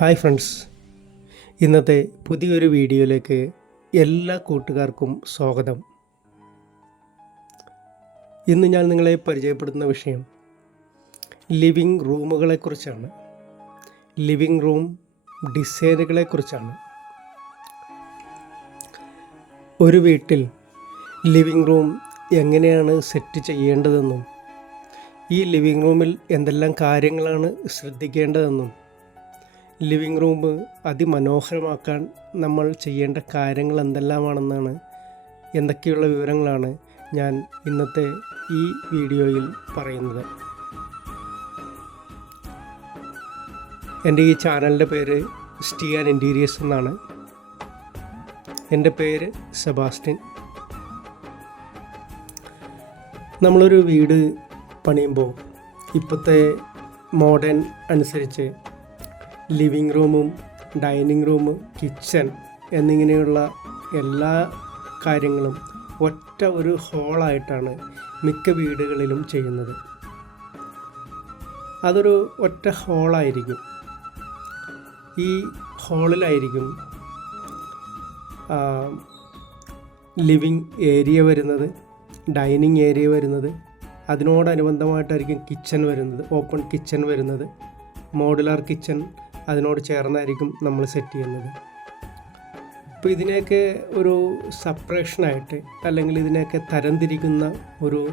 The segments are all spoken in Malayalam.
Hi friends. ഇന്നത്തെ പുതിയൊരു വീഡിയോയിലേക്ക് എല്ലാ കൂട്ടുകാർക്കും സ്വാഗതം. ഇന്ന് ഞാൻ നിങ്ങളെ പരിചയപ്പെടുത്തുന്ന വിഷയം ലിവിങ് റൂമുകളെക്കുറിച്ചാണ്. ലിവിങ് റൂം ഡിസൈനുകളെക്കുറിച്ചാണ്. ഒരു വീട്ടിൽ ലിവിങ് റൂം എങ്ങനെയാണ് സെറ്റ് ചെയ്യേണ്ടതെന്നും ഈ ലിവിങ് റൂമിൽ എന്തെല്ലാം കാര്യങ്ങളാണ് ശ്രദ്ധിക്കേണ്ടതെന്നും ലിവിങ് റൂം അതിമനോഹരമാക്കാൻ നമ്മൾ ചെയ്യേണ്ട കാര്യങ്ങൾ എന്തെല്ലാമാണെന്നാണ് എന്തൊക്കെയുള്ള വിവരങ്ങളാണ് ഞാൻ ഇന്നത്തെ ഈ വീഡിയോയിൽ പറയുന്നത്. എന്റെ ഈ ചാനലിന്റെ പേര് സ്റ്റിയാൻ ഇന്റീരിയേഴ്സ് എന്നാണ്. എന്റെ പേര് സെബാസ്റ്റ്യൻ. നമ്മളൊരു വീട് പണിയുമ്പോൾ ഇപ്പോഴത്തെ മോഡേൺ അനുസരിച്ച് ലിവിങ് റൂമും ഡൈനിങ് റൂം കിച്ചൺ എന്നിങ്ങനെയുള്ള എല്ലാ കാര്യങ്ങളും ഒറ്റ ഒരു ഹോളായിട്ടാണ് മിക്ക വീടുകളിലും ചെയ്യുന്നത്. അതൊരു ഒറ്റ ഹോളായിരിക്കും. ഈ ഹോളിലായിരിക്കും ലിവിങ് ഏരിയ വരുന്നത് ഡൈനിങ് ഏരിയ വരുന്നത്. അതിനോടനുബന്ധമായിട്ടായിരിക്കും കിച്ചൺ വരുന്നത് ഓപ്പൺ കിച്ചൺ വരുന്നത്. മോഡുലാർ കിച്ചൺ അതിനോട് ചേർന്നായിരിക്കും നമ്മൾ സെറ്റ് ചെയ്യുന്നത്. അപ്പോൾ ഇതിനെയൊക്കെ ഒരു സപ്പറേഷനായിട്ട് അല്ലെങ്കിൽ ഇതിനെയൊക്കെ തരംതിരിക്കുന്ന ഒരു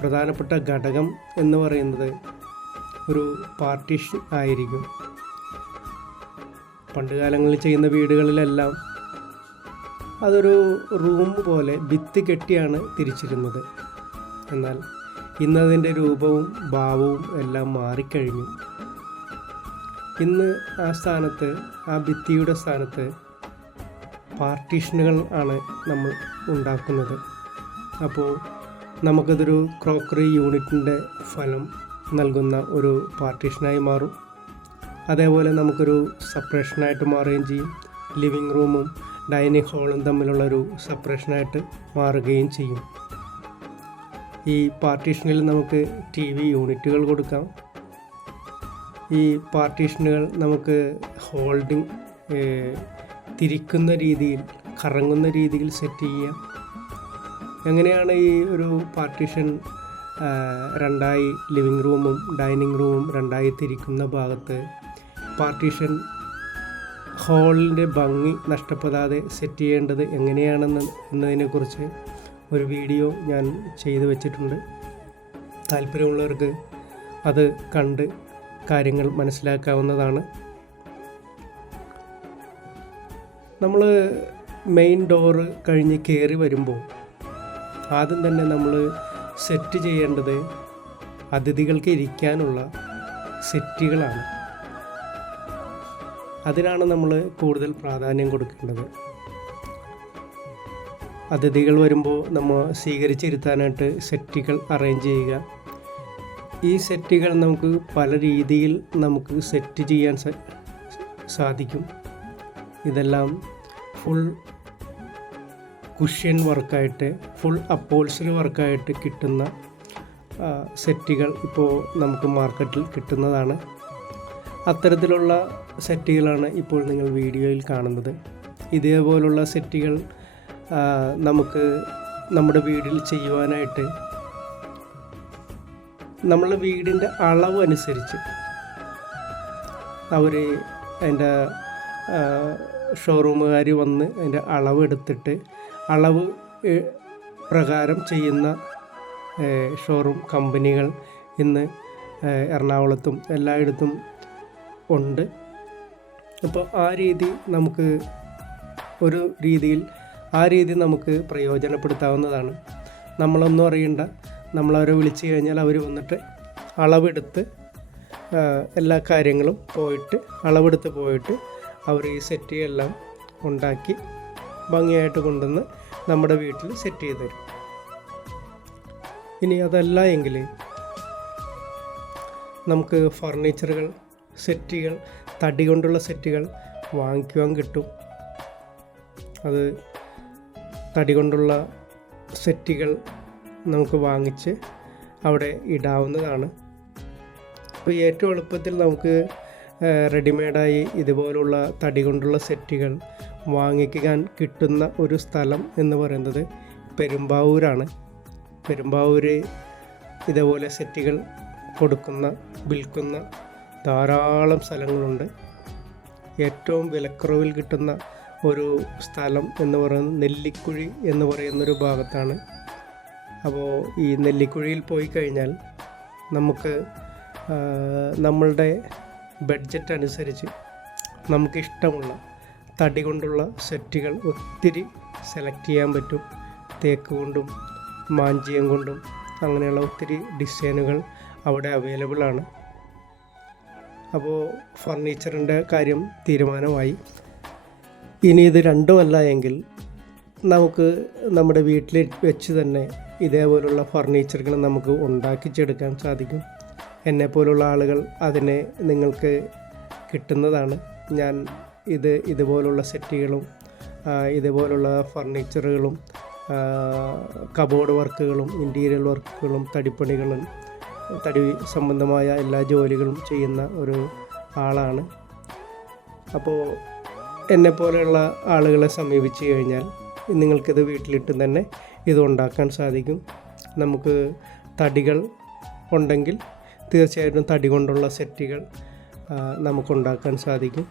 പ്രധാനപ്പെട്ട ഘടകം എന്ന് പറയുന്നത് ഒരു പാർട്ടീഷൻ ആയിരിക്കും. പണ്ട് കാലങ്ങളിൽ ചെയ്യുന്ന വീടുകളിലെല്ലാം അതൊരു റൂം പോലെ ഭിത്തി കെട്ടിയാണ് തിരിച്ചിരുന്നത്. എന്നാൽ ഇന്നതിന്റെ രൂപവും ഭാവവും എല്ലാം മാറിക്കഴിഞ്ഞു. ഇന്ന് ആ സ്ഥാനത്ത് ആ ഭിത്തിയുടെ സ്ഥാനത്ത് പാർട്ടീഷനുകൾ ആണ് നമ്മൾ ഉണ്ടാക്കുന്നത്. അപ്പോൾ നമുക്കതൊരു ക്രോക്കറി യൂണിറ്റിന്റെ ഫലം നൽകുന്ന ഒരു പാർട്ടീഷനായി മാറും. അതേപോലെ നമുക്കൊരു സപ്പറേഷനായിട്ട് മാറുകയും ചെയ്യും. ലിവിങ് റൂമും ഡൈനിങ് ഹാളും തമ്മിലുള്ളൊരു സപ്പറേഷനായിട്ട് മാറുകയും ചെയ്യും. ഈ പാർട്ടീഷനിൽ നമുക്ക് ടി വി യൂണിറ്റുകൾ കൊടുക്കാം. ഈ പാർട്ടീഷനുകൾ നമുക്ക് ഹോൾഡിങ് തിരിക്കുന്ന രീതിയിൽ കറങ്ങുന്ന രീതിയിൽ സെറ്റ് ചെയ്യാം. എങ്ങനെയാണ് ഈ ഒരു പാർട്ടീഷൻ രണ്ടായി ലിവിങ് റൂമും ഡൈനിങ് റൂമും രണ്ടായി തിരിക്കുന്ന ഭാഗത്ത് പാർട്ടീഷൻ ഹോളിന്റെ ഭംഗി നഷ്ടപ്പെടാതെ സെറ്റ് ചെയ്യേണ്ടത് എങ്ങനെയാണെന്ന് എന്നതിനെക്കുറിച്ച് ഒരു വീഡിയോ ഞാൻ ചെയ്തു വച്ചിട്ടുണ്ട്. താല്പര്യമുള്ളവർക്ക് അത് കണ്ട് കാര്യങ്ങൾ മനസ്സിലാക്കാവുന്നതാണ്. നമ്മൾ മെയിൻ ഡോറ് കഴിഞ്ഞ് കയറി വരുമ്പോൾ ആദ്യം തന്നെ നമ്മൾ സെറ്റ് ചെയ്യേണ്ടത് അതിഥികൾക്ക് ഇരിക്കാനുള്ള സെറ്റുകളാണ്. അതിനാണ് നമ്മൾ കൂടുതൽ പ്രാധാന്യം കൊടുക്കേണ്ടത്. അതിഥികൾ വരുമ്പോൾ നമ്മൾ സ്വീകരിച്ചിരുത്താനായിട്ട് സെറ്റുകൾ അറേഞ്ച് ചെയ്യുക. ഈ സെറ്റുകൾ നമുക്ക് പല രീതിയിൽ നമുക്ക് സെറ്റ് ചെയ്യാൻ സാധിക്കും. ഇതെല്ലാം ഫുൾ കുഷ്യൻ വർക്കായിട്ട് ഫുൾ അപ്പോൾസറി വർക്കായിട്ട് കിട്ടുന്ന സെറ്റുകൾ ഇപ്പോൾ നമുക്ക് മാർക്കറ്റിൽ കിട്ടുന്നതാണ്. അത്തരത്തിലുള്ള സെറ്റുകളാണ് ഇപ്പോൾ നിങ്ങൾ വീഡിയോയിൽ കാണുന്നത്. ഇതേപോലുള്ള സെറ്റുകൾ നമുക്ക് നമ്മുടെ വീട്ടിൽ ചെയ്യുവാനായിട്ട് നമ്മളെ വീടിന്റെ അളവ് അനുസരിച്ച് അവർ അതിന്റെ ഷോറൂമുകാർ വന്ന് അതിന്റെ അളവ് എടുത്തിട്ട് അളവ് പ്രകാരം ചെയ്യുന്ന ഷോറൂം കമ്പനികൾ ഇന്ന് എറണാകുളത്തും എല്ലായിടത്തും ഉണ്ട്. അപ്പോൾ ആ രീതി നമുക്ക് ഒരു രീതിയിൽ ആ രീതി നമുക്ക് പ്രയോജനപ്പെടുത്താവുന്നതാണ്. നമ്മളൊന്നും അറിയണ്ട നമ്മളവരെ വിളിച്ചു കഴിഞ്ഞാൽ അവർ വന്നിട്ട് അളവെടുത്ത് എല്ലാ കാര്യങ്ങളും പോയിട്ട് അളവെടുത്ത് പോയിട്ട് അവർ ഈ സെറ്റ് എല്ലാം ഉണ്ടാക്കി ഭംഗിയായിട്ട് കൊണ്ടുവന്ന് നമ്മുടെ വീട്ടിൽ സെറ്റ് ചെയ്ത് തരും. ഇനി അതല്ല എങ്കിൽ നമുക്ക് ഫർണിച്ചറുകൾ സെറ്റുകൾ തടി കൊണ്ടുള്ള സെറ്റുകൾ വാങ്ങിക്കുവാൻ കിട്ടും. അത് തടി കൊണ്ടുള്ള സെറ്റുകൾ നമുക്ക് വാങ്ങിച്ച് അവിടെ ഇടാവുന്നതാണ്. അപ്പോൾ ഏറ്റവും എളുപ്പത്തിൽ നമുക്ക് റെഡിമെയ്ഡായി ഇതുപോലുള്ള തടി കൊണ്ടുള്ള സെറ്റുകൾ വാങ്ങിക്കാൻ കിട്ടുന്ന ഒരു സ്ഥലം എന്ന് പറയുന്നത് പെരുമ്പാവൂരാണ്. പെരുമ്പാവൂർ ഇതേപോലെ സെറ്റുകൾ കൊടുക്കുന്ന വിൽക്കുന്ന ധാരാളം സ്ഥലങ്ങളുണ്ട്. ഏറ്റവും വിലക്കുറവിൽ കിട്ടുന്ന ഒരു സ്ഥലം എന്ന് പറയുന്നത് നെല്ലിക്കുഴി എന്ന് പറയുന്നൊരു ഭാഗത്താണ് അപ്പോൾ ഈ നെല്ലിക്കുഴിയിൽ പോയി കഴിഞ്ഞാൽ നമുക്ക് നമ്മളുടെ ബഡ്ജറ്റ് അനുസരിച്ച് നമുക്കിഷ്ടമുള്ള തടി കൊണ്ടുള്ള സെറ്റുകൾ ഒത്തിരി സെലക്ട് ചെയ്യാൻ പറ്റും. തേക്ക് കൊണ്ടും മാഞ്ചിയം കൊണ്ടും അങ്ങനെയുള്ള ഒത്തിരി ഡിസൈനുകൾ അവിടെ അവൈലബിൾ ആണ്. അപ്പോൾ ഫർണിച്ചറിന്റെ കാര്യം തീരുമാനമായി. ഇനി ഇത് രണ്ടുമല്ല എങ്കിൽ നമുക്ക് നമ്മുടെ വീട്ടിൽ വെച്ച് തന്നെ ഇതേപോലുള്ള ഫർണിച്ചറുകൾ നമുക്ക് ഉണ്ടാക്കിച്ചെടുക്കാൻ സാധിക്കും. എന്നെപ്പോലുള്ള ആളുകൾ അതിനെ നിങ്ങൾക്ക് കിട്ടുന്നതാണ്. ഞാൻ ഇത് ഇതുപോലുള്ള സെറ്റുകളും ഇതുപോലുള്ള ഫർണിച്ചറുകളും കബോർഡ് വർക്കുകളും ഇന്റീരിയർ വർക്കുകളും തടിപ്പണികളും തടി സംബന്ധമായ എല്ലാ ജോലികളും ചെയ്യുന്ന ഒരു ആളാണ്. അപ്പോൾ എന്നെപ്പോലെയുള്ള ആളുകളെ സമീപിച്ചു കഴിഞ്ഞാൽ നിങ്ങൾക്കിത് വീട്ടിലിട്ട് തന്നെ ഇത് ഉണ്ടാക്കാൻ സാധിക്കും. നമുക്ക് തടികൾ ഉണ്ടെങ്കിൽ തീർച്ചയായിട്ടും തടി കൊണ്ടുള്ള സെറ്റുകൾ നമുക്കുണ്ടാക്കാൻ സാധിക്കും.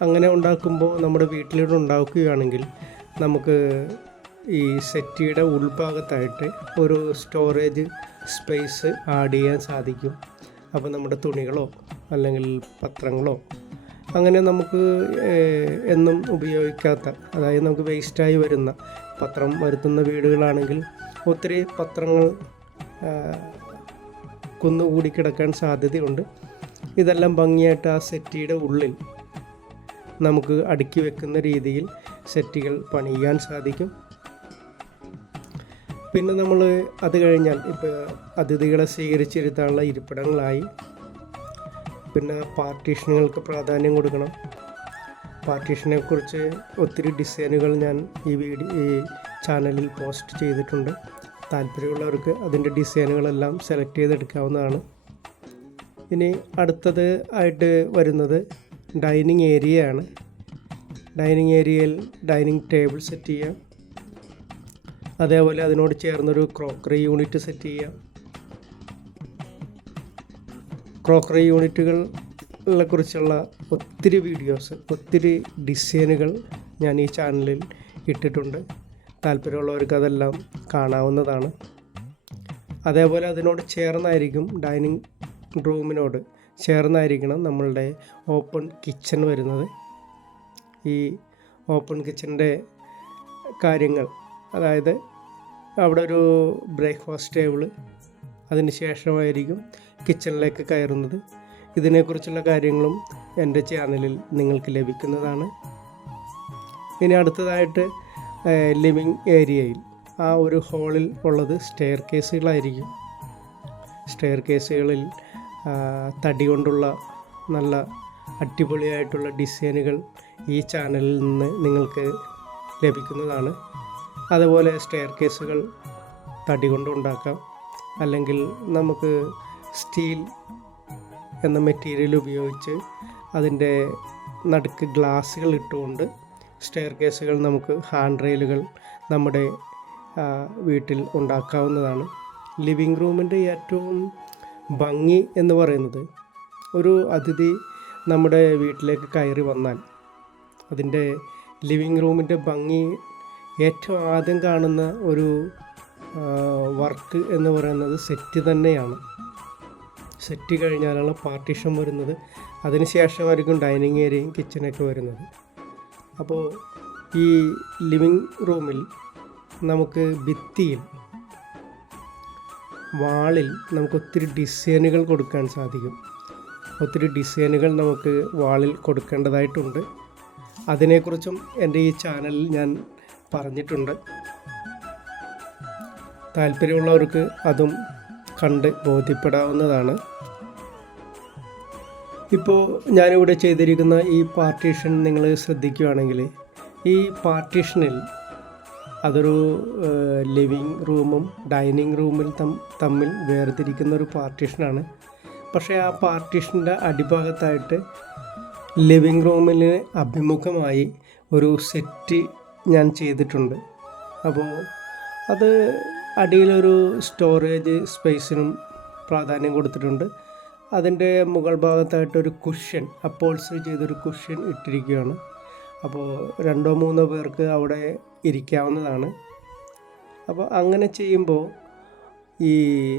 അങ്ങനെ ഉണ്ടാക്കുമ്പോൾ നമ്മുടെ വീട്ടിലൂടെ ഉണ്ടാക്കുകയാണെങ്കിൽ നമുക്ക് ഈ സെറ്റിയുടെ ഉൾഭാഗത്തായിട്ട് ഒരു സ്റ്റോറേജ് സ്പേസ് ആഡ് ചെയ്യാൻ സാധിക്കും. അപ്പോൾ നമ്മുടെ തുണികളോ അല്ലെങ്കിൽ പത്രങ്ങളോ അങ്ങനെ നമുക്ക് എന്നും ഉപയോഗിക്കാത്ത അതായത് നമുക്ക് വേസ്റ്റായി വരുന്ന പത്രം വരുത്തുന്ന വീടുകളാണെങ്കിൽ ഒത്തിരി പത്രങ്ങൾ കുന്നുകൂടി കിടക്കാൻ സാധ്യതയുണ്ട്. ഇതെല്ലാം ഭംഗിയായിട്ട് ആ സെറ്റിയുടെ ഉള്ളിൽ നമുക്ക് അടുക്കി വെക്കുന്ന രീതിയിൽ സെറ്റുകൾ പണിയാൻ സാധിക്കും. പിന്നെ നമ്മൾ അത് കഴിഞ്ഞാൽ ഇപ്പോൾ അതിഥികളെ സ്വീകരിച്ചിരുത്താനുള്ള ഇരിപ്പിടങ്ങളായി പിന്നെ പാർട്ടീഷനുകൾക്ക് പ്രാധാന്യം കൊടുക്കണം. പാർട്ടീഷനെ കുറിച്ച് ഒത്തിരി ഡിസൈനുകൾ ഞാൻ ഈ വീഡിയോ ഈ ചാനലിൽ പോസ്റ്റ് ചെയ്തിട്ടുണ്ട്. താല്പര്യമുള്ളവർക്ക് അതിന്റെ ഡിസൈനുകളെല്ലാം സെലക്ട് ചെയ്തെടുക്കാവുന്നതാണ്. ഇനി അടുത്തത് ആയിട്ട് വരുന്നത് ഡൈനിങ് ഏരിയ ആണ് ഡൈനിങ് ഏരിയയിൽ ഡൈനിങ് ടേബിൾ സെറ്റ് ചെയ്യാം അതേപോലെ അതിനോട് ചേർന്നൊരു ക്രോക്കറി യൂണിറ്റ് സെറ്റ് ചെയ്യാം ക്രോക്കറി യൂണിറ്റുകളെ കുറിച്ചുള്ള ഒത്തിരി വീഡിയോസ് ഒത്തിരി ഡിസൈനുകൾ ഞാൻ ഈ ചാനലിൽ ഇട്ടിട്ടുണ്ട്. താല്പര്യമുള്ളവർക്ക് അതെല്ലാം കാണാവുന്നതാണ്. അതേപോലെ അതിനോട് ചേർന്നായിരിക്കും ഡൈനിങ് റൂമിനോട് ചേർന്നായിരിക്കണം നമ്മളുടെ ഓപ്പൺ കിച്ചൺ വരുന്നത്. ഈ ഓപ്പൺ കിച്ചന്റെ കാര്യങ്ങൾ അതായത് അവിടെ ഒരു ബ്രേക്ക്ഫാസ്റ്റ് ടേബിൾ അതിന് ശേഷമായിരിക്കും കിച്ചണിലേക്ക് കയറുന്നത്. ഇതിനെക്കുറിച്ചുള്ള കാര്യങ്ങളും എന്റെ ചാനലിൽ നിങ്ങൾക്ക് ലഭിക്കുന്നതാണ്. ഇനി അടുത്തതായിട്ട് ലിവിങ് ഏരിയയിൽ. ആ ഒരു ഹാളിൽ ഉള്ളത് സ്റ്റെയർ കേസുകളായിരിക്കും സ്റ്റെയർ കേസുകളിൽ തടി കൊണ്ടുള്ള നല്ല അടിപൊളിയായിട്ടുള്ള ഡിസൈനുകൾ ഈ ചാനലിൽ നിന്ന് നിങ്ങൾക്ക് ലഭിക്കുന്നതാണ്. അതുപോലെ സ്റ്റെയർ കേസുകൾ തടി കൊണ്ട് ഉണ്ടാക്കാം അല്ലെങ്കിൽ നമുക്ക് സ്റ്റീൽ എന്ന മെറ്റീരിയൽ ഉപയോഗിച്ച് അതിന്റെ നടുക്ക് ഗ്ലാസ്സുകൾ ഇട്ടുകൊണ്ട് സ്റ്റെയർ കേസുകൾ നമുക്ക് ഹാൻഡ് റെയിലുകൾ നമ്മുടെ വീട്ടിൽ ഉണ്ടാക്കാവുന്നതാണ്. ലിവിങ് റൂമിന്റെ ഏറ്റവും ഭംഗി എന്ന് പറയുന്നത് ഒരു അതിഥി നമ്മുടെ വീട്ടിലേക്ക് കയറി വന്നാൽ അതിന്റെ ലിവിങ് റൂമിന്റെ ഭംഗി ഏറ്റവും ആദ്യം കാണുന്ന ഒരു വർക്ക് എന്ന് പറയുന്നത് സെറ്റ് തന്നെയാണ്. സെറ്റ് കഴിഞ്ഞാലാണ് പാർട്ടീഷൻ വരുന്നത്. അതിന് ശേഷമായിരിക്കും ഡൈനിങ് ഏരിയയും കിച്ചനൊക്കെ വരുന്നത്. അപ്പോൾ ഈ ലിവിങ് റൂമിൽ നമുക്ക് ഭിത്തിയിൽ വാളിൽ നമുക്ക് ഒത്തിരി ഡിസൈനുകൾ കൊടുക്കാൻ സാധിക്കും. ഒത്തിരി ഡിസൈനുകൾ നമുക്ക് വാളിൽ കൊടുക്കേണ്ടതായിട്ടുണ്ട്. അതിനെക്കുറിച്ചും എന്റെ ഈ ചാനലിൽ ഞാൻ പറഞ്ഞിട്ടുണ്ട്. താല്പര്യമുള്ളവർക്ക് അതും കണ്ട് ബോധ്യപ്പെടാവുന്നതാണ്. ഇപ്പോൾ ഞാനിവിടെ ചെയ്തിരിക്കുന്ന ഈ പാർട്ടീഷൻ നിങ്ങൾ ശ്രദ്ധിക്കുകയാണെങ്കിൽ ഈ പാർട്ടീഷനിൽ അതൊരു ലിവിങ് റൂമും ഡൈനിങ് റൂമിൽ തമ്മിൽ വേർതിരിക്കുന്ന ഒരു പാർട്ടീഷനാണ്. പക്ഷേ ആ പാർട്ടീഷന്റെ അടിഭാഗത്തായിട്ട് ലിവിങ് റൂമിന് അഭിമുഖമായി ഒരു സെറ്റ് ഞാൻ ചെയ്തിട്ടുണ്ട്. അപ്പോൾ അത് അടിയിലൊരു സ്റ്റോറേജ് സ്പേസിനും പ്രാധാന്യം കൊടുത്തിട്ടുണ്ട്. അതിന്റെ മുകൾ ഭാഗത്തായിട്ട് ഒരു കുഷ്യൻ അപ്പോൾസ് ചെയ്തൊരു കുഷ്യൻ ഇട്ടിരിക്കുകയാണ്. അപ്പോൾ രണ്ടോ മൂന്നോ പേർക്ക് അവിടെ ഇരിക്കാവുന്നതാണ്. അപ്പോൾ അങ്ങനെ ചെയ്യുമ്പോൾ ഈ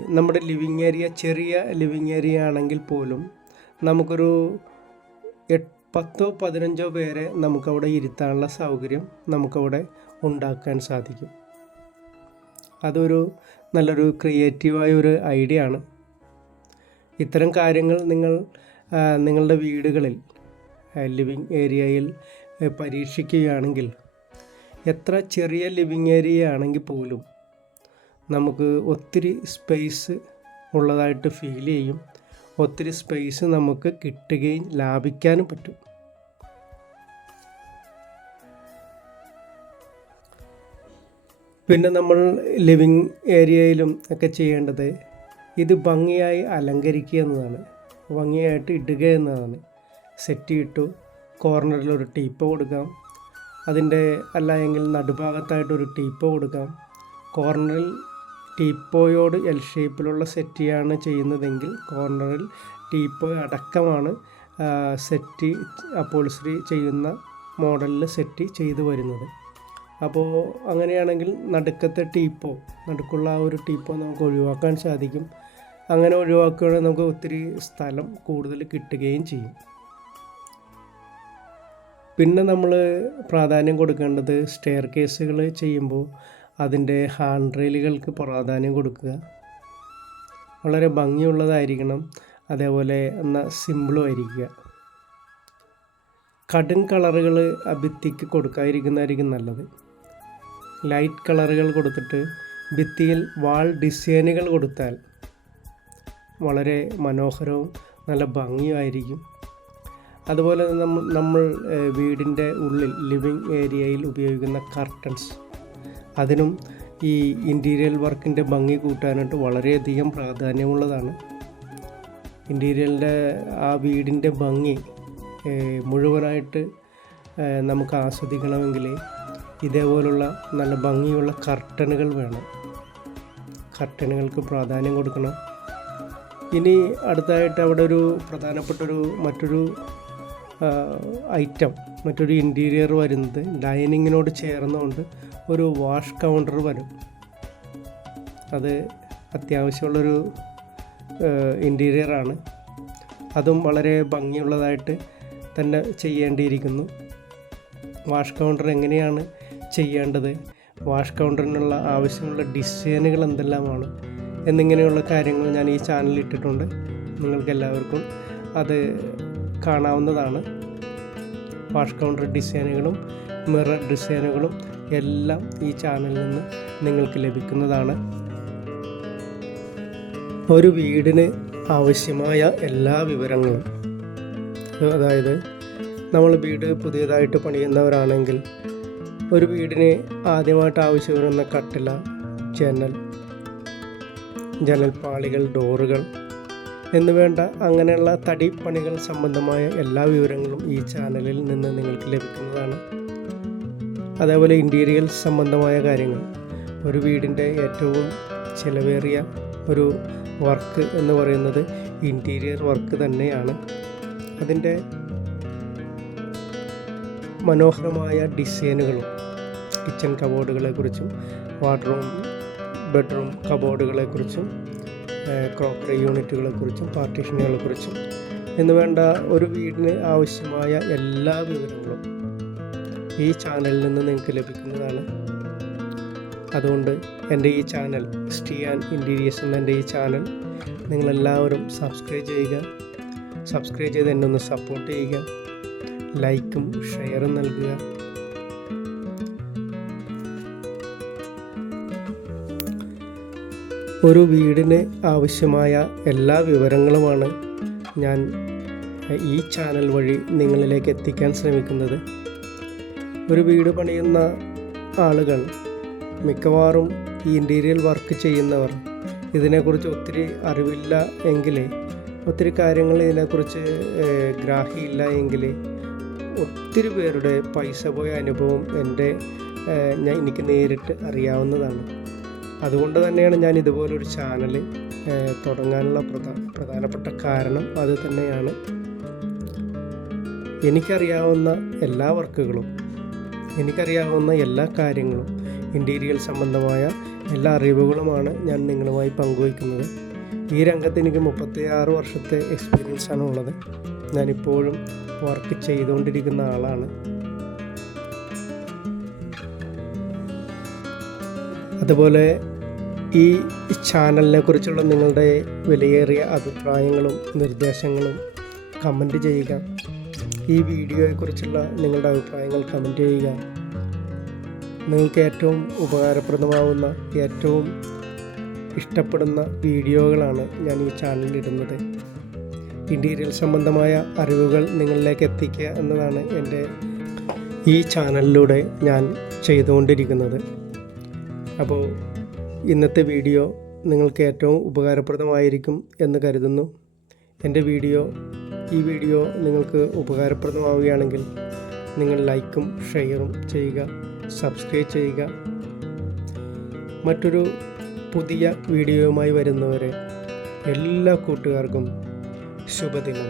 നമ്മുടെ ലിവിങ് ഏരിയ ചെറിയ ലിവിങ് ഏരിയ ആണെങ്കിൽ പോലും നമുക്കൊരു പത്തോ പതിനഞ്ചോ പേരെ നമുക്കവിടെ ഇരുത്താനുള്ള സൗകര്യം നമുക്കവിടെ ഉണ്ടാക്കാൻ സാധിക്കും. അതൊരു നല്ലൊരു ക്രിയേറ്റീവായ ഒരു ഐഡിയ ആണ് ഇത്തരം കാര്യങ്ങൾ നിങ്ങൾ നിങ്ങളുടെ വീടുകളിൽ ലിവിങ് ഏരിയയിൽ പരീക്ഷിക്കുകയാണെങ്കിൽ എത്ര ചെറിയ ലിവിങ് ഏരിയ ആണെങ്കിൽ പോലും നമുക്ക് ഒത്തിരി സ്പേസ് ഉള്ളതായിട്ട് ഫീൽ ചെയ്യും. ഒത്തിരി സ്പേസ് നമുക്ക് കിട്ടുകയും ലാഭിക്കാനും പറ്റും. പിന്നെ നമ്മൾ ലിവിങ് ഏരിയയിലും ഒക്കെ ചെയ്യേണ്ടത് ഇത് ഭംഗിയായി അലങ്കരിക്കുക എന്നതാണ്. ഭംഗിയായിട്ട് ഇടുക എന്നതാണ്. സെറ്റ് ഇട്ടു കോർണറിൽ ഒരു ടീപ്പ് കൊടുക്കാം. അതിന്റെ അല്ല എങ്കിൽ നടുഭാഗത്തായിട്ടൊരു ടീപ്പ് കൊടുക്കാം. കോർണറിൽ ടീപ്പോയോട് എൽ ഷേപ്പിലുള്ള സെറ്റിയാണ് ചെയ്യുന്നതെങ്കിൽ കോർണറിൽ ടീപ്പോ അടക്കമാണ് സെറ്റ് സെറ്റ് അപ്പോൾസറി ചെയ്യുന്ന മോഡലിൽ സെറ്റ് ചെയ്തു വരുന്നത്. അപ്പോൾ അങ്ങനെയാണെങ്കിൽ നടുക്കത്തെ ടീപ്പോ നടുക്കുള്ള ആ ഒരു ടീപ്പോ നമുക്ക് ഒഴിവാക്കാൻ സാധിക്കും. അങ്ങനെ ഒഴിവാക്കുകയാണെങ്കിൽ നമുക്ക് ഒത്തിരി സ്ഥലം കൂടുതൽ കിട്ടുകയും ചെയ്യും. പിന്നെ നമ്മൾ പ്രാധാന്യം കൊടുക്കേണ്ടത് സ്റ്റെയർ കേസുകൾ ചെയ്യുമ്പോൾ അതിന്റെ ഹാൻഡ് റെയിലുകൾക്ക് പ്രാധാന്യം കൊടുക്കുക. വളരെ ഭംഗിയുള്ളതായിരിക്കണം. അതേപോലെ എന്നാൽ സിമ്പിളും ആയിരിക്കുക. കടും കളറുകൾ അഭിത്തിക്ക് ഭിത്തിക്ക് കൊടുക്കാതിരിക്കുന്നതായിരിക്കും നല്ലത്. ലൈറ്റ് കളറുകൾ കൊടുത്തിട്ട് ഭിത്തിയിൽ വാൾ ഡിസൈനുകൾ കൊടുത്താൽ വളരെ മനോഹരവും നല്ല ഭംഗിയുമായിരിക്കും. അതുപോലെ നമ്മൾ വീടിന്റെ ഉള്ളിൽ ലിവിങ് ഏരിയയിൽ ഉപയോഗിക്കുന്ന കർട്ടൻസ്. അതിനും ഈ ഇന്റീരിയൽ വർക്കിന്റെ ഭംഗി കൂട്ടാനായിട്ട് വളരെയധികം പ്രാധാന്യമുള്ളതാണ്. ഇന്റീരിയലിന്റെ ആ വീടിന്റെ ഭംഗി മുഴുവനായിട്ട് നമുക്ക് ആസ്വദിക്കണമെങ്കിൽ ഇതേപോലുള്ള നല്ല ഭംഗിയുള്ള കർട്ടനുകൾ വേണം. കർട്ടനുകൾക്ക് പ്രാധാന്യം കൊടുക്കണം. ഇനി അടുത്തായിട്ട് അവിടെ ഒരു പ്രധാനപ്പെട്ടൊരു മറ്റൊരു ഐറ്റം മറ്റൊരു ഇന്റീരിയർ വരുന്നത് ഡൈനിങ്ങിനോട് ചേർന്നുകൊണ്ട് ഒരു വാഷ് കൗണ്ടർ വരും. അത് അത്യാവശ്യമുള്ളൊരു ഇന്റീരിയറാണ് അതും വളരെ ഭംഗിയുള്ളതായിട്ട് തന്നെ ചെയ്യേണ്ടിയിരിക്കുന്നു. വാഷ് കൗണ്ടർ എങ്ങനെയാണ് ചെയ്യേണ്ടത്? വാഷ് കൗണ്ടറിനുള്ള ആവശ്യമുള്ള ഡിസൈനുകൾ എന്തെല്ലാമാണ്? എന്നിങ്ങനെയുള്ള കാര്യങ്ങൾ ഞാൻ ഈ ചാനലിൽ ഇട്ടിട്ടുണ്ട്. നിങ്ങൾക്കെല്ലാവർക്കും അത് കാണാവുന്നതാണ്. വാഷ് കൗണ്ടർ ഡിസൈനുകളും മിറർ ഡിസൈനുകളും എല്ലാം ഈ ചാനലിൽ നിന്ന് നിങ്ങൾക്ക് ലഭിക്കുന്നതാണ്. ഒരു വീടിന് ആവശ്യമായ എല്ലാ വിവരങ്ങളും. അതായത് നമ്മൾ വീട് പുതിയതായിട്ട് പണിയുന്നവരാണെങ്കിൽ ഒരു വീടിന് ആദ്യമായിട്ട് ആവശ്യം വരുന്ന കട്ടില ജനൽ ജനൽപ്പാളികൾ ഡോറുകൾ എന്ന് വേണ്ട അങ്ങനെയുള്ള പണികൾ സംബന്ധമായ എല്ലാ വിവരങ്ങളും ഈ ചാനലിൽ നിന്ന് നിങ്ങൾക്ക് ലഭിക്കുന്നതാണ്. അതേപോലെ ഇന്റീരിയൽ സംബന്ധമായ കാര്യങ്ങൾ. ഒരു വീടിന്റെ ഏറ്റവും ചിലവേറിയ ഒരു വർക്ക് എന്ന് പറയുന്നത് ഇന്റീരിയർ വർക്ക് തന്നെയാണ്. അതിന്റെ മനോഹരമായ ഡിസൈനുകളും കിച്ചൺ കബോർഡുകളെക്കുറിച്ചും വാർഡ്റൂം ബെഡ്റൂം കബോർഡുകളെക്കുറിച്ചും ക്രോക്കറി യൂണിറ്റുകളെക്കുറിച്ചും പാർട്ടീഷനുകളെക്കുറിച്ചും എന്ന് വേണ്ട ഒരു വീടിന് ആവശ്യമായ എല്ലാ വിവരങ്ങളും ഈ ചാനലിൽ നിന്ന് നിങ്ങൾക്ക് ലഭിക്കുന്നതാണ്. അതുകൊണ്ട് എന്റെ ഈ ചാനൽ സ്റ്റിയാൻ ഇന്റീരിയേഴ്സ് എന്ന എന്റെ ഈ ചാനൽ നിങ്ങളെല്ലാവരും സബ്സ്ക്രൈബ് ചെയ്യുക. സബ്സ്ക്രൈബ് ചെയ്ത് എന്നെ ഒന്ന് സപ്പോർട്ട് ചെയ്യുക. ലൈക്കും ഷെയറും നൽകുക. ഒരു വീടിന് ആവശ്യമായ എല്ലാ വിവരങ്ങളുമാണ് ഞാൻ ഈ ചാനൽ വഴി നിങ്ങളിലേക്ക് എത്തിക്കാൻ ശ്രമിക്കുന്നത്. ഒരു വീട് പണിയുന്ന ആളുകൾ മിക്കവാറും ഈ ഇന്റീരിയൽ വർക്ക് ചെയ്യുന്നവർ. ഇതിനെക്കുറിച്ച് ഒത്തിരി അറിവില്ല എങ്കിൽ ഒത്തിരി കാര്യങ്ങൾ ഇതിനെക്കുറിച്ച് ഗ്രാഹിയില്ല എങ്കിൽ ഒത്തിരി പേരുടെ പൈസ പോയ അനുഭവം എന്റെ ഞാൻ എനിക്ക് നേരിട്ട് അറിയാവുന്നതാണ്. അതുകൊണ്ട് തന്നെയാണ് ഞാൻ ഇതുപോലൊരു ചാനൽ തുടങ്ങാനുള്ള പ്രധാ പ്രധാനപ്പെട്ട കാരണം അത് തന്നെയാണ്. എനിക്കറിയാവുന്ന എല്ലാ വർക്കുകളും എനിക്കറിയാവുന്ന എല്ലാ കാര്യങ്ങളും ഇന്റീരിയൽ സംബന്ധമായ എല്ലാ അറിവുകളുമാണ് ഞാൻ നിങ്ങളുമായി പങ്കുവയ്ക്കുന്നത്. ഈ രംഗത്ത് എനിക്ക് മുപ്പത്തി ആറ് വർഷത്തെ എക്സ്പീരിയൻസ് ആണ് ഉള്ളത്. ഞാനിപ്പോഴും വർക്ക് ചെയ്തുകൊണ്ടിരിക്കുന്ന ആളാണ്. അതുപോലെ ഈ ചാനലിനെ കുറിച്ചുള്ള നിങ്ങളുടെ വിലയേറിയ അഭിപ്രായങ്ങളും നിർദ്ദേശങ്ങളും കമന്റ് ചെയ്യുക. ഈ വീഡിയോയെക്കുറിച്ചുള്ള നിങ്ങളുടെ അഭിപ്രായങ്ങൾ കമന്റ് ചെയ്യുക. നിങ്ങൾക്ക് ഏറ്റവും ഉപകാരപ്രദമാവുന്ന ഏറ്റവും ഇഷ്ടപ്പെടുന്ന വീഡിയോകളാണ് ഞാൻ ഈ ചാനലിൽ ഇടുന്നത് ഇന്റീരിയൽ സംബന്ധമായ അറിവുകൾ നിങ്ങളിലേക്ക് എത്തിക്കുക എന്നതാണ് എന്റെ ഈ ചാനലിലൂടെ ഞാൻ ചെയ്തുകൊണ്ടിരിക്കുന്നത്. അപ്പോൾ ഇന്നത്തെ വീഡിയോ നിങ്ങൾക്ക് ഏറ്റവും ഉപകാരപ്രദമായിരിക്കും എന്ന് കരുതുന്നു. എന്റെ വീഡിയോ ഈ വീഡിയോ നിങ്ങൾക്ക് ഉപകാരപ്രദമാവുകയാണെങ്കിൽ നിങ്ങൾ ലൈക്കും ഷെയറും ചെയ്യുക സബ്സ്ക്രൈബ് ചെയ്യുക. മറ്റൊരു പുതിയ വീഡിയോയുമായി വരുന്നവരെ എല്ലാ കൂട്ടുകാർക്കും ശുഭദിനം.